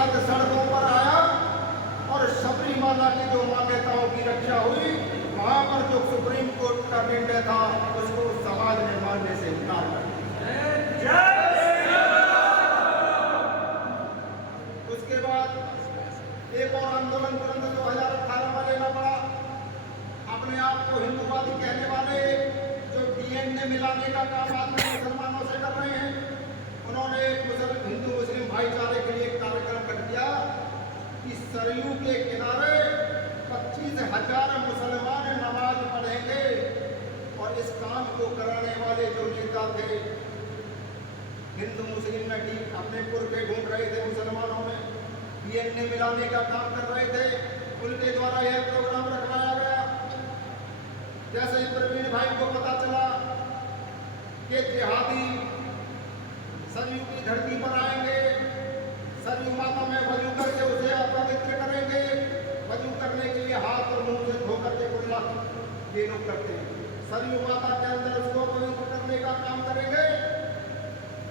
साथ सड़कों पर आया और सबरीमाला की जो मान्यताओं की रक्षा हुई, वहां पर जो सुप्रीम कोर्ट का निर्णय था उसको समाज ने मानने से इनकार कर दिया। उसके बाद एक और आंदोलन तुरंत 2018 में लेना पड़ा। अपने आप को हिंदूवादी कहने वाले जो डीएनए मिलाने का काम आज मुसलमानों से कर रहे हैं, उन्होंने हिंदू मुस्लिम भाईचारे के लिए एक कार्यक्रम कर दिया कि सरयू के किनारे 25,000 मुसलमान नमाज पढ़ेंगे। और इस काम को कराने वाले जो नेता थे, हिंदू मुस्लिम में ठीक अपने पुरखे ढूंढ रहे थे, मुसलमानों में डीएनए मिलाने का काम कर रहे थे, उनके द्वारा यह प्रोग्राम रखवाया गया। जैसे ही प्रवीण भाई को पता चला कि जिहादी सरयू की धरती पर आएंगे, सरयू माता में वजू करके उसे अपवित्र करेंगे, वजू करने के लिए हाथ और मुंह से धो करके कुल्ला ये लोग करते हैं, सरयू माता के अंदर उसको पवित्र करने का काम करेंगे।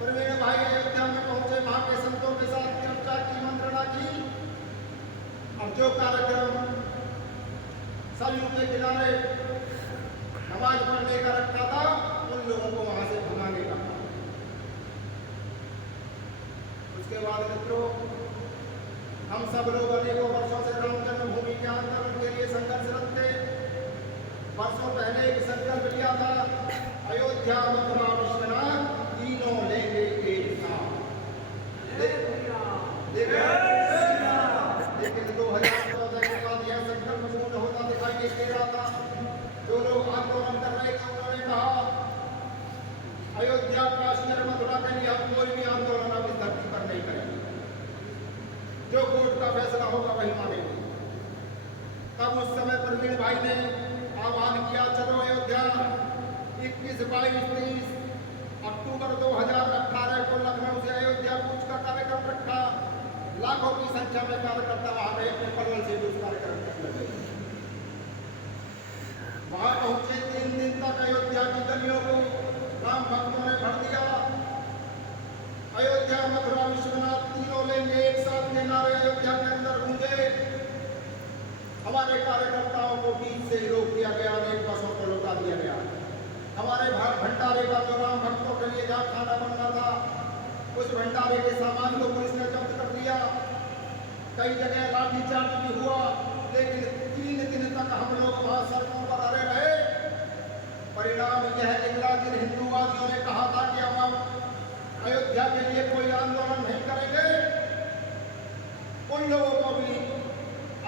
प्रवीण भाई अयोध्या में पहुंचे, वहां के संतों के साथ चर्चा की, मंत्रणा की, और जो कार्यक्रम सरयू के किनारे नमाज पढ़ने का रखा था, उन लोगों को वहां से भगाने का था। उसके बाद मित्रों, हम सब लोग अनेकों वर्षों से राम जन्मभूमि के आंदोलन के लिए संघर्षरत थे। वर्षों पहले एक संकल्प लिया था, अयोध्या मथुरा विश्वनाथ तीनों लेंगे एक साथ। लेकिन 2014 के बाद यह संकल्प पूर्ण होता दिखाई नहीं दे रहा था। जो लोग आंदोलन कर रहे थे उन्होंने कहा, अयोध्या काशी और मथुरा के लिए हम कोई भी आंदोलन अब इस धरती पर नहीं करेंगे, जो कोर्ट का फैसला होगा वही मानेंगे। तब उस समय प्रवीण भाई ने आह्वान किया, चलो अयोध्या 21, 22, 23 अक्टूबर 2018 को लखनऊ से अयोध्या कूच का कार्यक्रम रखा। लाखों की संख्या में कार्यकर्ता वहां गए, अपने पलवल से उस कार्यक्रम करने लगे। वहां पहुंचे, 3 दिन तक अयोध्या की गलियों को राम भक्तों ने भर दिया। अयोध्या मथुरा विश्वनाथ तीनों लेंगे एक साथ के नारे अयोध्या के अंदर गूंजे। हमारे कार्यकर्ताओं को बीच से रोक दिया गया, अनेक बसों को लौटा दिया गया। हमारे भंडारे का जो राम भक्तों के लिए जहाँ खाना बनना था, उस भंडारे के सामान को पुलिस ने जब्त कर दिया। कई जगह लाठीचार्ज भी हुआ, लेकिन 3 दिन तक हम लोग वहां सड़कों पर अड़े रहे। परिणाम यह निकला, जिन हिंदूवादियों ने कहा था कि हम अयोध्या के लिए कोई आंदोलन नहीं करेंगे, उन लोगों को भी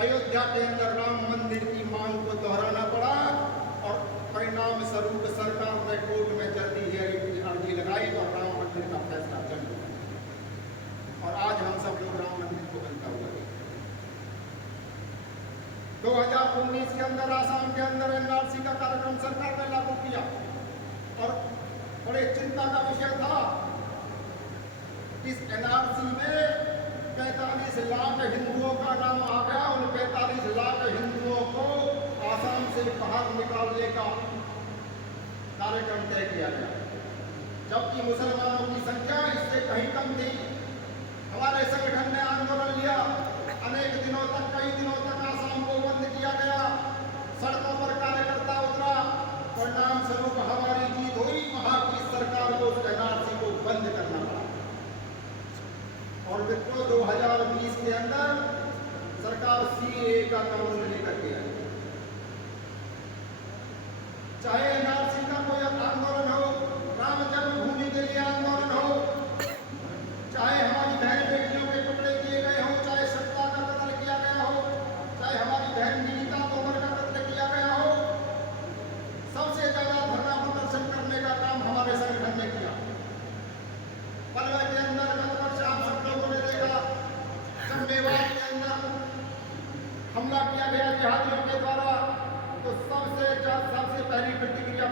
अयोध्या के अंदर राम मंदिर की मांग को दोहराना पड़ा। और परिणाम स्वरूप सरकार ने कोर्ट में जल्दी ही अर्जी लगाई और राम मंदिर का फैसला चल गया। और आज हम सब लोग राम मंदिर को बनता हुआ देखते हैं। 2019 के अंदर आसाम के अंदर एनआरसी का कार्यक्रम सरकार ने लागू किया और बड़े चिंता का विषय था। इस एनआरसी में 45 लाख हिंदुओं का नाम आ गया। उन 45 लाख हिंदुओं को आसाम से बाहर निकालने का कार्यक्रम तय किया गया, जबकि मुसलमानों की संख्या इससे कहीं कम थी। हमारे संगठन ने आंदोलन लिया, अनेक दिनों तक, कई दिनों तक आसाम को बंद किया गया, सड़कों पर कार्यकर्ता उतरा। परिणाम स्वरूप हमारी जीत हुई, वहां की सरकार को उस एनआरसी को बंद करना पड़ा। और मित्रों, 2020 के अंदर सरकार सीएए का कानून लेकर के आई। चाहे एनआरसी का कोई आंदोलन हो, राम जन्मभूमि के लिए आंदोलन हो, चाहे हमारी बहन बेटियों के टुकड़े किए गए हो, चाहे सत्ता का कत्ल किया गया हो, चाहे हमारी बहन नीता तोमर का कत्ल किया गया हो, सबसे ज्यादा धरना प्रदर्शन करने का काम हमारे संगठन ने किया। पलवल के अंदर गत वर्ष आप सब लोगों ने देखा, जब मेवात के अंदर हमला किया गया जिहादियों के द्वारा, तो सबसे पहली प्रतिक्रिया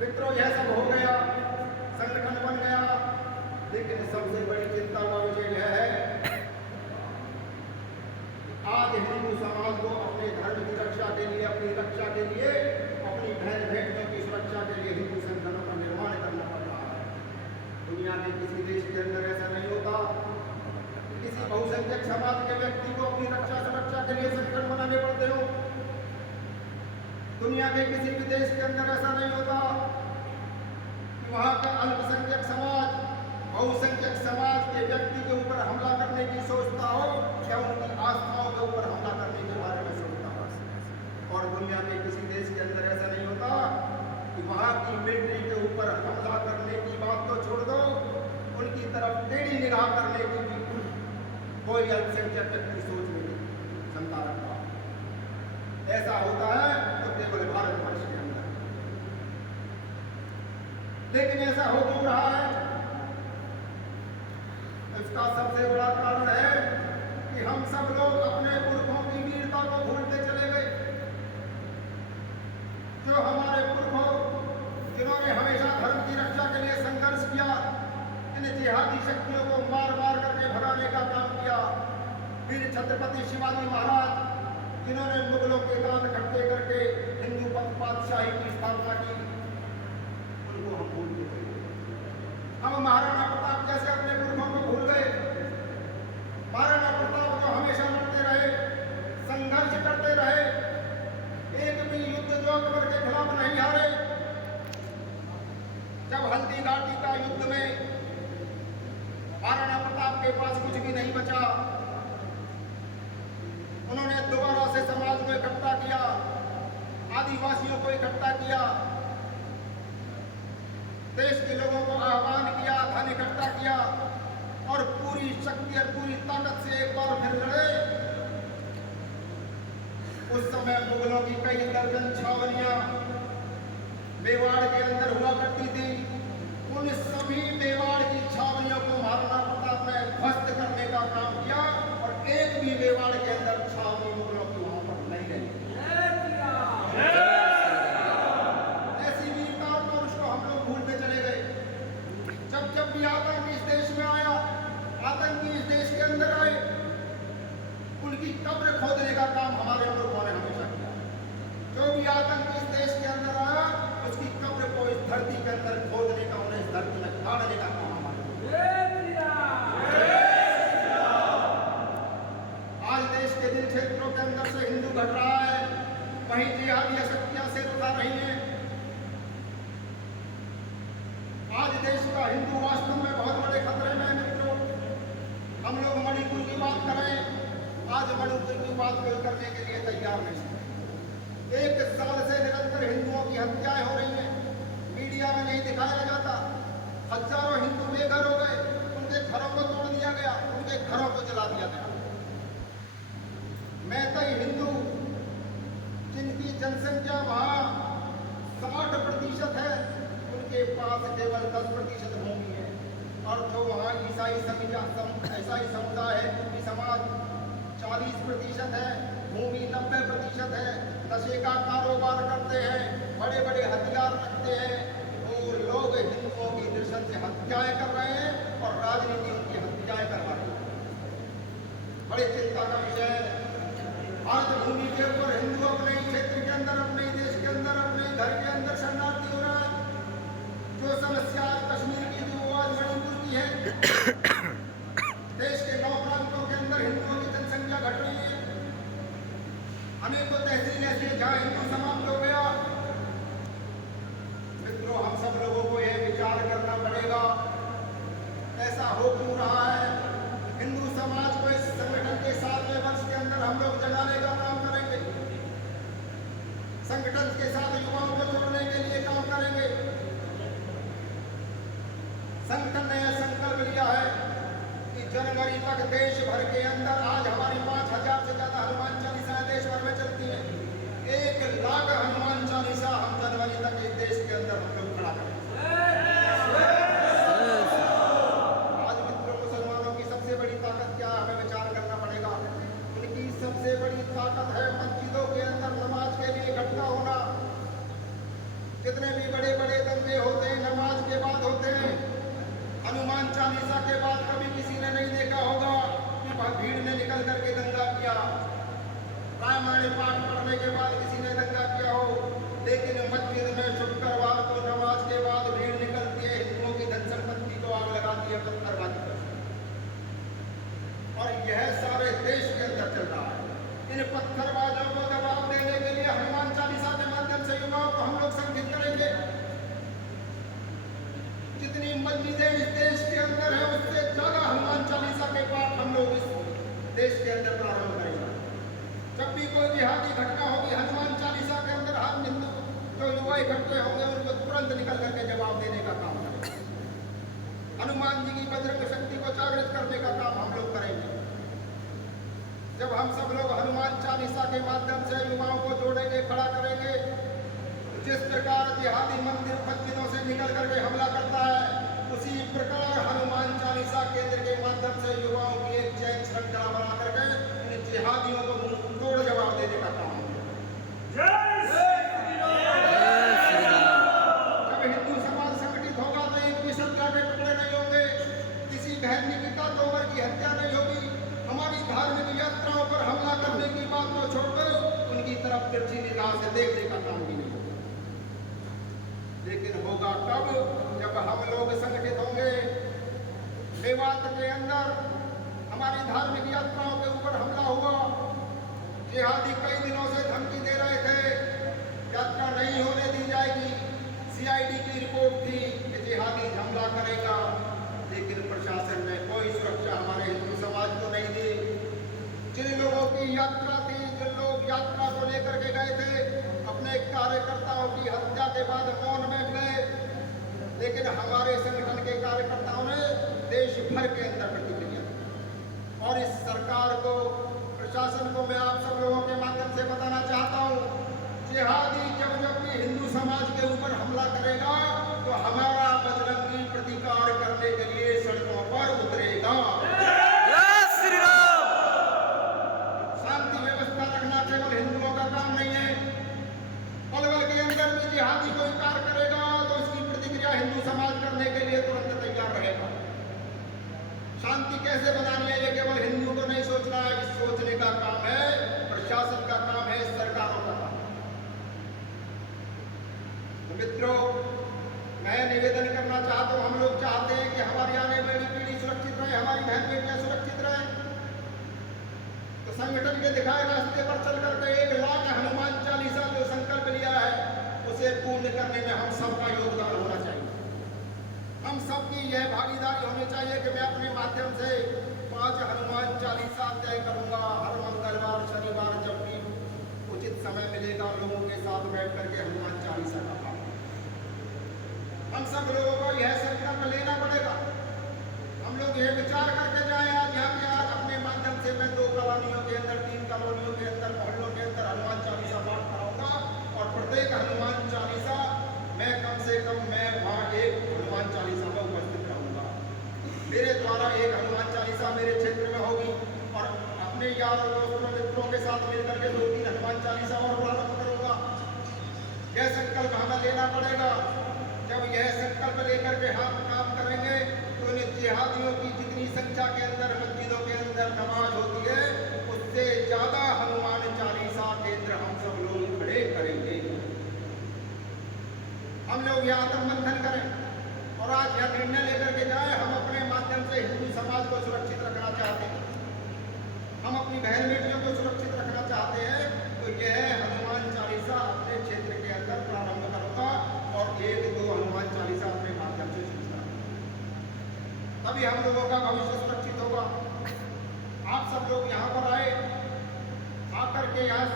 मित्रों, यह सब हो गया, संगठन बन गया, लेकिन सबसे बड़ी चिंता का विषय यह है आज हिंदू समाज को अपने धर्म की रक्षा के लिए, अपनी रक्षा के लिए, अपनी बहन बेटियों की सुरक्षा के लिए हिंदू संगठनों का निर्माण करना पड़ रहा है। दुनिया के किसी देश के अंदर ऐसा नहीं होता। किसी बहुसंख्यक समाज के व्यक्ति को अपनी रक्षा सुरक्षा के लिए संगठन बनाने पड़ते हो। दुनिया के किसी भी देश के अंदर ऐसा नहीं होता कि वहां का अल्पसंख्यक समाज बहुसंख्यक समाज के व्यक्ति के ऊपर हमला करने की सोचता हो या उनकी आस्थाओं के ऊपर हमला करने के बारे में सोचता हो। और दुनिया के किसी देश के अंदर ऐसा नहीं होता कि वहां की मिलिट्री के ऊपर हमला करने की बात तो छोड़ दो, उनकी तरफ टेढ़ी निगाह करने की भी कोई अल्पसंख्यक व्यक्ति सोच नहीं क्षमता रखता। ऐसा होता है तो केवल भारतवर्ष के अंदर, लेकिन ऐसा हो क्यों रहा है? इसका सबसे बड़ा कारण है कि हम सब लोग अपने पुरखों की वीरता को भूलते चले गए। जो हमारे पुरखों जिन्होंने हमेशा धर्म की रक्षा के लिए संघर्ष किया, इन जिहादी शक्तियों को मार मार करके भगाने का काम किया। वीर छत्रपति शिवाजी महाराज जिन्होंने मुगलों के दांत खट्टे करके हिंदू पातशाही की स्थापना की, उनको हम भूल गए। हम महाराणा प्रताप जैसे अपने पुरखों को भूल गए। महाराणा प्रताप जो हमेशा लड़ते रहे, संघर्ष करते रहे, एक भी युद्ध जो अकबर के खिलाफ नहीं हारे। जब हल्दी घाटी का युद्ध में महाराणा प्रताप के पास कुछ भी नहीं बचा, उन्होंने दोबारा से समाज को इकट्ठा किया, आदिवासियों को इकट्ठा किया, देश के लोगों को आह्वान किया, धन इकट्ठा किया और पूरी शक्ति और पूरी ताकत से एक बार फिर लड़े। उस समय मुगलों की कई दर्जन छावनियां मेवाड़ के अंदर हुआ करती थी। उन सभी मेवाड़ की छावनियों को महाराणा प्रताप ने ध्वस्त करने का काम किया और एक भी मेवाड़ के अंदर छावनी मुगलों की वहां पर नहीं रही। ऐसी वीरता और पौरुष को हम लोग भूलते चले गए। जब भी आतंक इस देश में आया, आतंकी इस देश के अंदर आए, उनकी कब्र खोदने का काम हमारे पुरखों ने हमेशा किया। जो भी आतंक इस देश के अंदर आया, उसकी कब्र को इस धरती के अंदर खोदने का, उन्हें इस धरती में गाड़ने का काम आज देश के जिन क्षेत्रों के अंदर से हिंदू घट रहा है, वहीं जिहादी शक्तियां से उठा रही हैं। आज देश का हिंदू वास्तव में बहुत बड़े खतरे में है। मित्रों, हम लोग मणिपुर की बात करें, आज मणिपुर की बात कोई करने के लिए तैयार नहीं है। 1 साल से निरंतर हिंदुओं की हत्याएं हो रही हैं, मीडिया में नहीं दिखाया जाता। हजारों हिंदू बेघर हो गए, उनके घरों को तोड़ दिया गया, उनके घरों को जला दिया गया। मैतई हिंदू जिनकी जनसंख्या वहां 60% है, उनके पास केवल 10% भूमि है। और जो वहाँ ईसाई समुदाय है, उनकी समाज 40% है, भूमि 90% है, नशे का कारोबार करते हैं, बड़े बड़े हथियार रखते हैं। वो लोग हिंदुओं की दर्शन से हत्याएं कर रहे हैं और राजनीति उनकी हत्याएं करवा रही है। बड़ी चिंता का विषय है। भारत भूमि के ऊपर हिंदू अपने क्षेत्र के अंदर, अपने देश के अंदर, अपने घर के अंदर शरणार्थी हो रहा है। जो समस्या कश्मीर की थी वो आज मणिपुर की है। देश के 9 प्रांतों के अंदर हिंदुओं की जनसंख्या घट रही है। अनेकों तहसील ऐसी है जहाँ हिंदू समाप्त हो गया। मित्रों, हम सब लोगों को यह विचार करना पड़ेगा, ऐसा हो क्यों रहा है। हिंदू समाज को इस संगठन के 7वें वर्ष के अंदर हम लोग जगाने का काम करेंगे। संगठन के साथ युवाओं को जोड़ने के लिए काम करेंगे। संगठन ने यह संकल्प लिया है कि जनवरी तक देश भर के अंदर, आज हमारी 5000 से ज्यादा हनुमान चालीसा देश भर में चलती है, 1 लाख हनुमान चालीसा हम जनवरी तक इस देश के अंदर हम लोग खड़ा करेंगे। सबसे बड़ी ताकत है मस्जिदों के अंदर नमाज के लिए इकट्ठा होना। जितने भी बड़े बड़े पे होते हैं, नमाज के बाद होते हैं। हनुमान चालीसा के बाद कभी किसी ने नहीं देखा होगा कि भीड़ ने निकल करके दंगा किया। रामायण पाठ पढ़ने के बाद किसी ने दंगा किया हो, लेकिन मस्जिद में शुक्रवार को नमाज के बाद भीड़ निकलती है, हिंदुओं की धन संपत्ति को आग लगाती है, पत्थरबाजी करती है। और यह सारे देश के अंदर चल रहा है। इन पत्थरबाजों को जवाब देने के लिए हनुमान चालीसा के माध्यम से युवाओं को हम लोग संगठित करेंगे। जितनी मस्जिदें इस देश के अंदर है, उससे ज्यादा हनुमान चालीसा के पाठ हम लोग इस देश के अंदर प्रारंभ करेंगे। जब भी कोई जिहादी घटना होगी, हनुमान चालीसा के अंदर हम हिंदू जो युवा इकट्ठे होंगे उनको तुरंत निकल करके जवाब देने का काम करेंगे। हनुमान जी की बजरंग शक्ति को जागृत करने का काम हम लोग करेंगे। जब हम सब लोग हनुमान चालीसा के माध्यम से युवाओं को जोड़ेंगे, खड़ा करेंगे, जिस प्रकार जिहादी मंदिर मस्जिदों से निकल करके हमला करता है, उसी प्रकार हनुमान चालीसा केंद्र के माध्यम से युवाओं की एक चैन श्रृंखला बना करके इन जिहादियों को तोड़ जवाब देने का काम है। जब हिंदू समाज संगठित होगा तो एक भी संख्या के टुकड़े नहीं होंगे, किसी बहन निकिता तोमर की हत्या नहीं होगी, हमारी धार्मिक यात्राओं पर हमला करने की बात को छोड़कर उनकी तरफ तिरछी निगाह से देखने का काम भी नहीं होगा। लेकिन होगा कब? जब हम लोग संगठित होंगे। मेवात के अंदर हमारी धार्मिक यात्राओं के ऊपर हमला हुआ, जिहादी कई दिनों से धमकी दे रहे थे यात्रा नहीं होने दी जाएगी। सीआईडी की रिपोर्ट थी कि जिहादी हमला करेगा, लेकिन प्रशासन ने कोई सुरक्षा हमारे हिंदू समाज को नहीं दी। जिन लोगों की यात्रा थी, जिन लोग यात्रा को लेकर के गए थे, अपने कार्यकर्ताओं की हत्या के बाद मौन में गए, लेकिन हमारे संगठन के कार्यकर्ताओं ने देश भर के अंदर प्रतिक्रिया दी। और इस सरकार को, प्रशासन को मैं आप सब लोगों के माध्यम से बताना चाहता हूँ, जिहादी जब भी हिंदू समाज के ऊपर हमला करेगा तो हमारा बजरंगी प्रतिकार करने के लिए सड़कों पर उतरेगा। शांति व्यवस्था रखना केवल हिंदुओं का काम नहीं है। पलवल के अंदर भी जिहादी कोई कार्य करेगा तो उसकी प्रतिक्रिया हिंदू समाज करने के लिए तुरंत तैयार रहेगा। शांति कैसे बनानी है, ये केवल हिंदू को नहीं सोचना है, इस सोचने का काम है प्रशासन का काम है, सरकारों का काम है। तो मित्रों, मैं निवेदन करना चाहता हूँ, हम लोग चाहते हैं कि हमारी आने वाली पीढ़ी सुरक्षित रहे, हमारी बहन बेटियां सुरक्षित रहे। तो संगठन के दिखाए रास्ते पर चल करके 1 लाख हनुमान चालीसा जो संकल्प लिया है उसे पूर्ण करने में हम सबका योगदान होना चाहिए। हम सबकी यह भागीदारी होनी चाहिए कि मैं अपने माध्यम से 5 हनुमान चालीसा तय करूंगा। हर मंगलवार शनिवार जब भी उचित समय मिलेगा, लोगों के साथ बैठ करके हनुमान चालीसा का पाठ। हम सब लोगों को यह संकल्प लेना पड़ेगा। हम लोग यह विचार करके जाए आज यहाँ के आज अपने माध्यम से मैं 2 कॉलोनियों के अंदर, 3 कॉलोनियों के अंदर, मोहल्लों के अंदर हनुमान चालीसा पाठ कराऊंगा और प्रत्येक हनुमान चालीसा मैं कम से कम मैं वहाँ एक हनुमान चालीसा में उपस्थित रहूंगा। मेरे द्वारा एक हनुमान चालीसा मेरे क्षेत्र में होगी और अपने यार दोस्तों मित्रों के साथ मिलकर के 2-3 हनुमान चालीसा और प्रारंभ करूंगा। यह संकल्प हमें लेना पड़ेगा। जब यह संकल्प लेकर के हम काम करेंगे तो इन जिहादियों की जितनी संख्या के अंदर मस्जिदों के अंदर नमाज होती है, उससे ज्यादा हनुमान चालीसा केंद्र हम सब लोग खड़े करेंगे। हम लोग यह आत्म मंथन करें और आज यह निर्णय लेकर के जाए, हम अपने माध्यम से हिंदू समाज को सुरक्षित रखना चाहते हैं, हम अपनी बहन बेटियों को सुरक्षित रखना चाहते हैं, तो यह हनुमान चालीसा अपने क्षेत्र के अंदर प्रारंभ करूंगा और 1-2 हनुमान चालीसा अपने माध्यम से सीखना, तभी हम लोगों का भविष्य सुरक्षित होगा। आप सब लोग यहाँ पर आए, आकर के यहाँ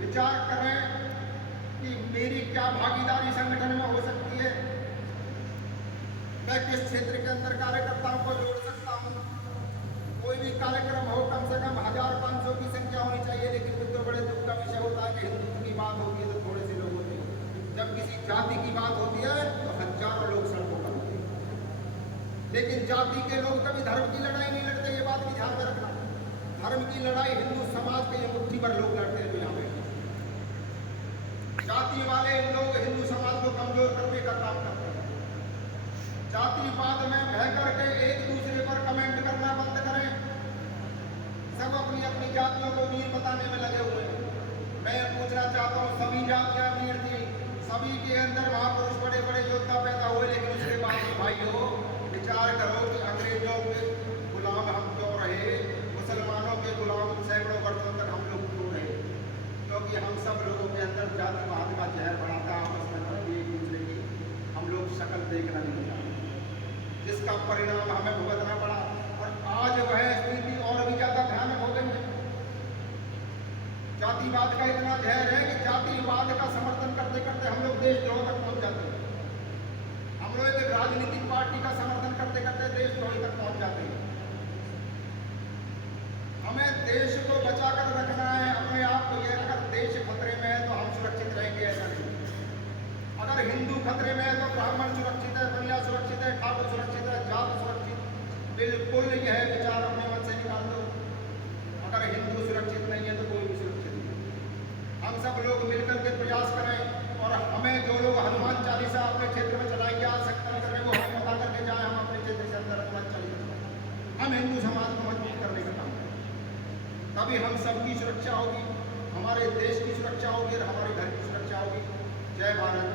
विचार करें कि मेरी क्या भागीदारी संगठन में हो सकती है, मैं किस क्षेत्र के अंदर कार्यकर्ताओं को जोड़ सकता हूँ। कोई भी कार्यक्रम हो, कम से कम 1000-500 की संख्या होनी चाहिए। लेकिन मित्रों, बड़े दुख का विषय होता है कि हिंदुत्व की बात होती है तो थोड़े से लोग होते हैं, जब किसी जाति की बात होती है तो हजारों लोग सड़कों पर होते हैं। लेकिन जाति के लोग कभी धर्म की लड़ाई नहीं लड़ते, ये बात भी ध्यान में रखना। धर्म की लड़ाई हिंदू समाज के ये मुट्ठी भर लोग लड़ते हैं। यहाँ पे जाति वाले लोग हिंदू समाज को कमजोर करने का काम परिणाम हमें भुगतना पड़ा और आज वह स्थिति और भी ज्यादा भयानक हो गई है। जातिवाद का इतना जहर है कि जातिवाद का समर्थन करते करते हम लोग देशद्रोह तक पहुंच जाते हैं। हम लोग एक राजनीतिक पार्टी का समर्थन करते करते देशद्रोही तक पहुंच जाते हैं। हमें देश को बचा कर रखना है अपने आप को। ये अगर देश खतरे में है तो हम सुरक्षित रहेंगे, ऐसा नहीं। अगर हिंदू खतरे में है तो ब्राह्मण सुरक्षित है, बनिया सुरक्षित है, ठाकुर सुरक्षित है, जात सुरक्षित, बिल्कुल यह विचार अपने मन से निकाल दो। अगर हिंदू सुरक्षित नहीं है तो कोई भी सुरक्षित नहीं। हम सब लोग मिलकर के प्रयास करें और हमें जो लोग हनुमान चालीसा अपने क्षेत्र में चलाएंगे, आज सत्ता करने को हमें बता करके जाए हम अपने क्षेत्र से अंदर हनुमान चालीसा हम हिंदू समाज को मजबूत करने का काम करें। तभी हम सबकी सुरक्षा होगी, हमारे देश की सुरक्षा होगी और हमारे घर की सुरक्षा होगी। जय भारत।